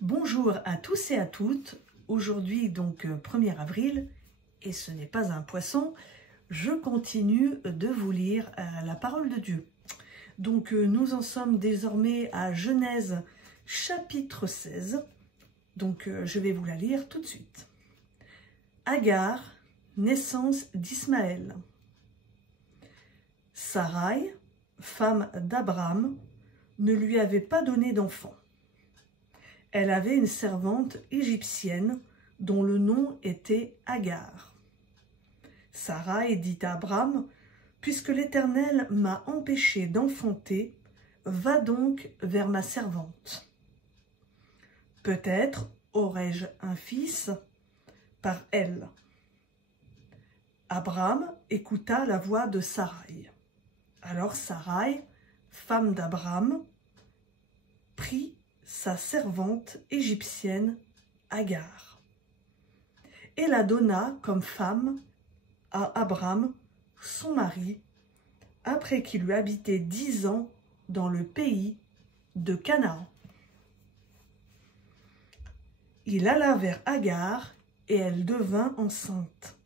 Bonjour à tous et à toutes. Aujourd'hui donc 1er avril et ce n'est pas un poisson. Je continue de vous lire la parole de Dieu. Donc nous en sommes désormais à Genèse chapitre 16. Donc je vais vous la lire tout de suite. Agar, naissance d'Ismaël. Sarai, femme d'Abraham, ne lui avait pas donné d'enfant. Elle avait une servante égyptienne dont le nom était Agar. Sarai dit à Abraham, « Puisque l'Éternel m'a empêché d'enfanter, va donc vers ma servante. Peut-être aurai-je un fils par elle. » Abraham écouta la voix de Sarai. Alors Sarai, femme d'Abraham, prit sa servante égyptienne Agar et la donna comme femme à Abraham, son mari, après qu'il eut habité 10 ans dans le pays de Canaan. Il alla vers Agar et elle devint enceinte.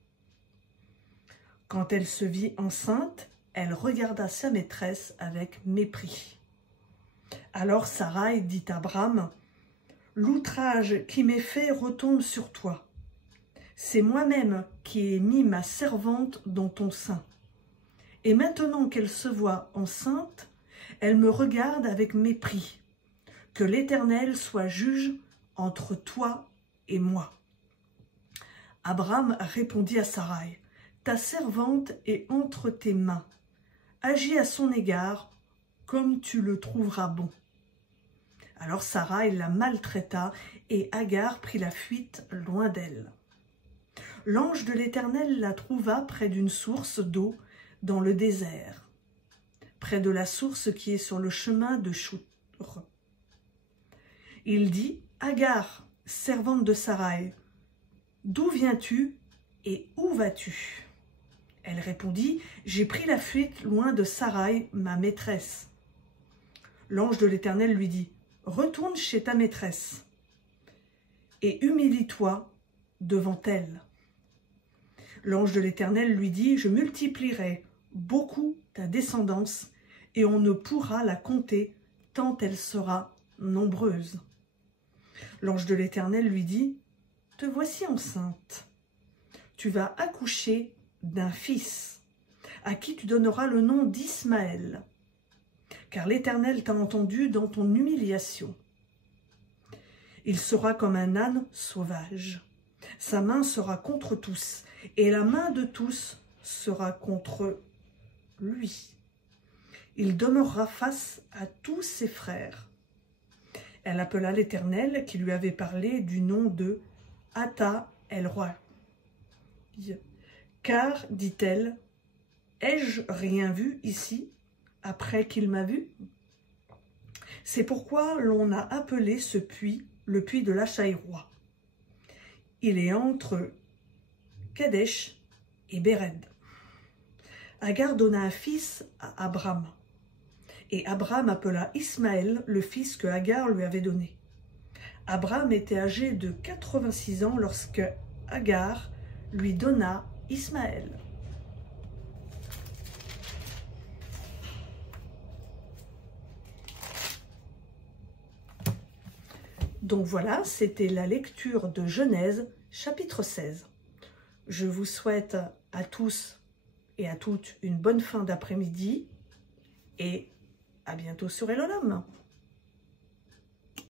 Quand elle se vit enceinte, elle regarda sa maîtresse avec mépris. Alors Sarai dit à Abraham, « L'outrage qui m'est fait retombe sur toi. C'est moi-même qui ai mis ma servante dans ton sein. Et maintenant qu'elle se voit enceinte, elle me regarde avec mépris. Que l'Éternel soit juge entre toi et moi. » Abraham répondit à Sarai, « Ta servante est entre tes mains. Agis à son égard comme tu le trouveras bon. » Alors Sarai la maltraita et Agar prit la fuite loin d'elle. L'ange de l'Éternel la trouva près d'une source d'eau dans le désert, près de la source qui est sur le chemin de Chour. Il dit, « Agar, servante de Sarai, d'où viens-tu et où vas-tu » Elle répondit, « J'ai pris la fuite loin de Sarai, ma maîtresse. » L'ange de l'Éternel lui dit, « Retourne chez ta maîtresse et humilie-toi devant elle. » L'ange de l'Éternel lui dit, « Je multiplierai beaucoup ta descendance et on ne pourra la compter tant elle sera nombreuse. » L'ange de l'Éternel lui dit, « Te voici enceinte. Tu vas accoucher d'un fils à qui tu donneras le nom d'Ismaël. Car l'Éternel t'a entendu dans ton humiliation. Il sera comme un âne sauvage. Sa main sera contre tous, et la main de tous sera contre lui. Il demeurera face à tous ses frères. » Elle appela l'Éternel qui lui avait parlé du nom de Ata El-Roi. Car, dit-elle, ai-je rien vu ici après qu'il m'a vu? C'est pourquoi l'on a appelé ce puits le puits de l'Achaï-Roi. Il est entre Kadesh et Béred. Agar donna un fils à Abraham. Et Abraham appela Ismaël le fils que Agar lui avait donné. Abraham était âgé de 86 ans lorsque Agar lui donna Ismaël. Donc voilà, c'était la lecture de Genèse, chapitre 16. Je vous souhaite à tous et à toutes une bonne fin d'après-midi et à bientôt sur Elolam.